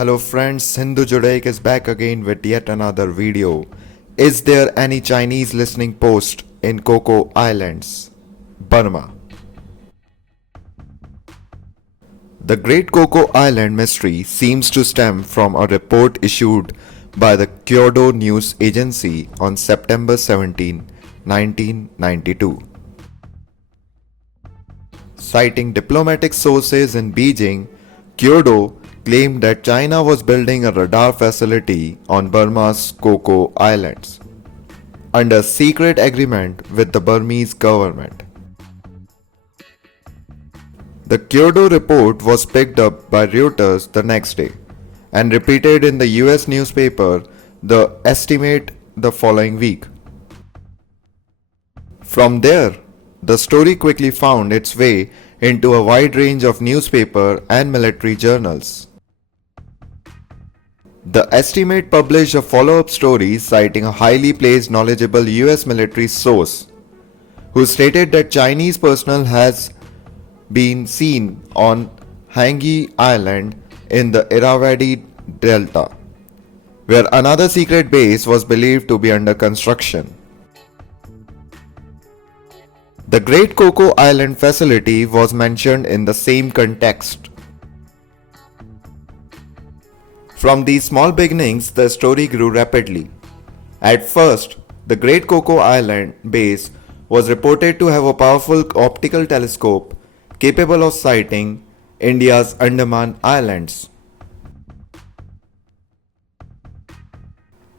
Hello friends, Hindu Judaik is back again with yet another video. Is there any Chinese listening post in Coco Islands, Burma? The Great Coco Island mystery seems to stem from a report issued by the Kyodo News Agency on September 17, 1992. Citing diplomatic sources in Beijing, Kyodo claimed that China was building a radar facility on Burma's Coco Islands under secret agreement with the Burmese government. The Kyodo report was picked up by Reuters the next day and repeated in the US newspaper The Estimate the following week. From there, the story quickly found its way into a wide range of newspaper and military journals. The Estimate published a follow-up story citing a highly placed knowledgeable US military source who stated that Chinese personnel has been seen on Hangi Island in the Irrawaddy Delta, where another secret base was believed to be under construction. The Great Coco Island facility was mentioned in the same context. From these small beginnings, the story grew rapidly. At first, the Great Coco Island base was reported to have a powerful optical telescope capable of sighting India's Andaman Islands.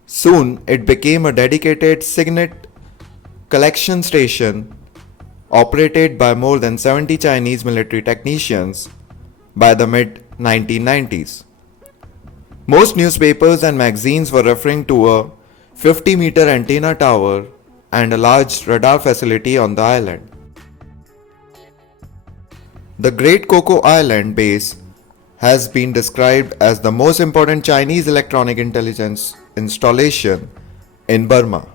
Soon, it became a dedicated signet collection station operated by more than 70 Chinese military technicians by the mid-1990s. Most newspapers and magazines were referring to a 50-meter antenna tower and a large radar facility on the island. The Great Coco Island base has been described as the most important Chinese electronic intelligence installation in Burma.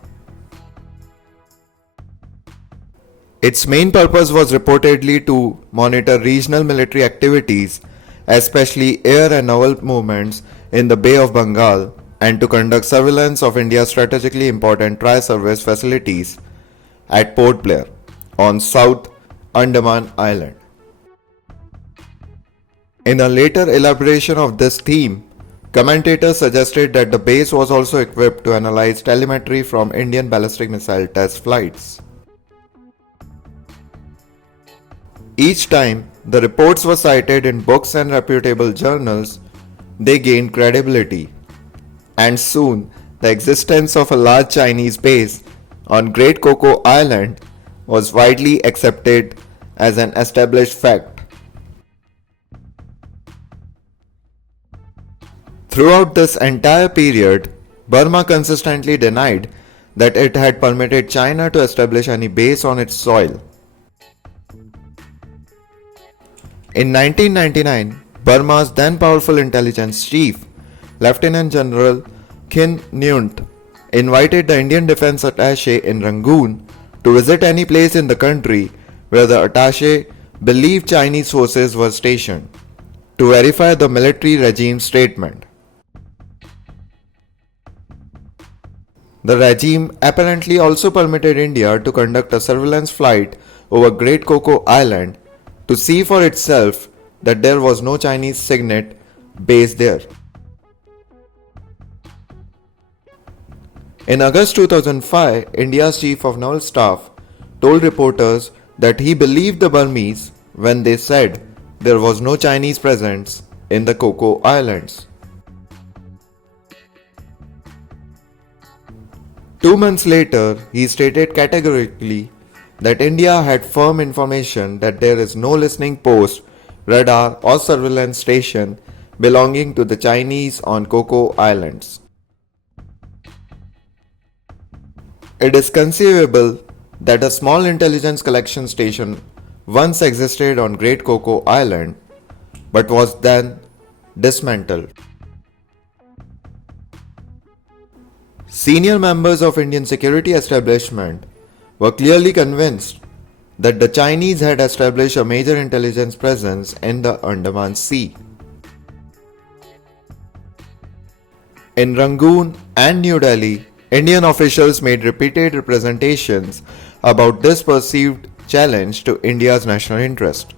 Its main purpose was reportedly to monitor regional military activities, especially air and naval movements in the Bay of Bengal, and to conduct surveillance of India's strategically important tri-service facilities at Port Blair on South Andaman Island. In a later elaboration of this theme, commentators suggested that the base was also equipped to analyze telemetry from Indian ballistic missile test flights. Each time the reports were cited in books and reputable journals, they gained credibility, and soon the existence of a large Chinese base on Great Coco Island was widely accepted as an established fact. Throughout this entire period, Burma consistently denied that it had permitted China to establish any base on its soil. In 1999, Burma's then powerful intelligence chief, Lieutenant General Khin Nyunt, invited the Indian Defense Attaché in Rangoon to visit any place in the country where the attaché believed Chinese forces were stationed to verify the military regime's statement. The regime apparently also permitted India to conduct a surveillance flight over Great Coco Island to see for itself that there was no Chinese signet base there. In August 2005, India's Chief of Naval Staff told reporters that he believed the Burmese when they said there was no Chinese presence in the Coco Islands. 2 months later, he stated categorically that India had firm information that there is no listening post, radar or surveillance station belonging to the Chinese on Coco Islands. It is conceivable that a small intelligence collection station once existed on Great Coco Island but was then dismantled. Senior members of Indian security establishment were clearly convinced that the Chinese had established a major intelligence presence in the Andaman Sea. In Rangoon and New Delhi, Indian officials made repeated representations about this perceived challenge to India's national interest.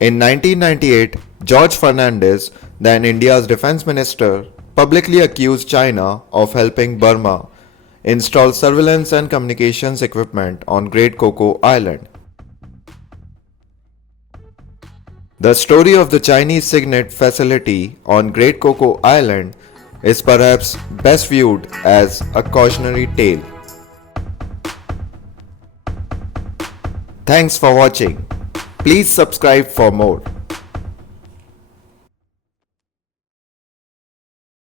In 1998, George Fernandez, then India's defense minister, publicly accused China of helping Burma install surveillance and communications equipment on Great Coco Island. The story of the Chinese Signet facility on Great Coco Island is perhaps best viewed as a cautionary tale. Thanks for watching. Please subscribe for more.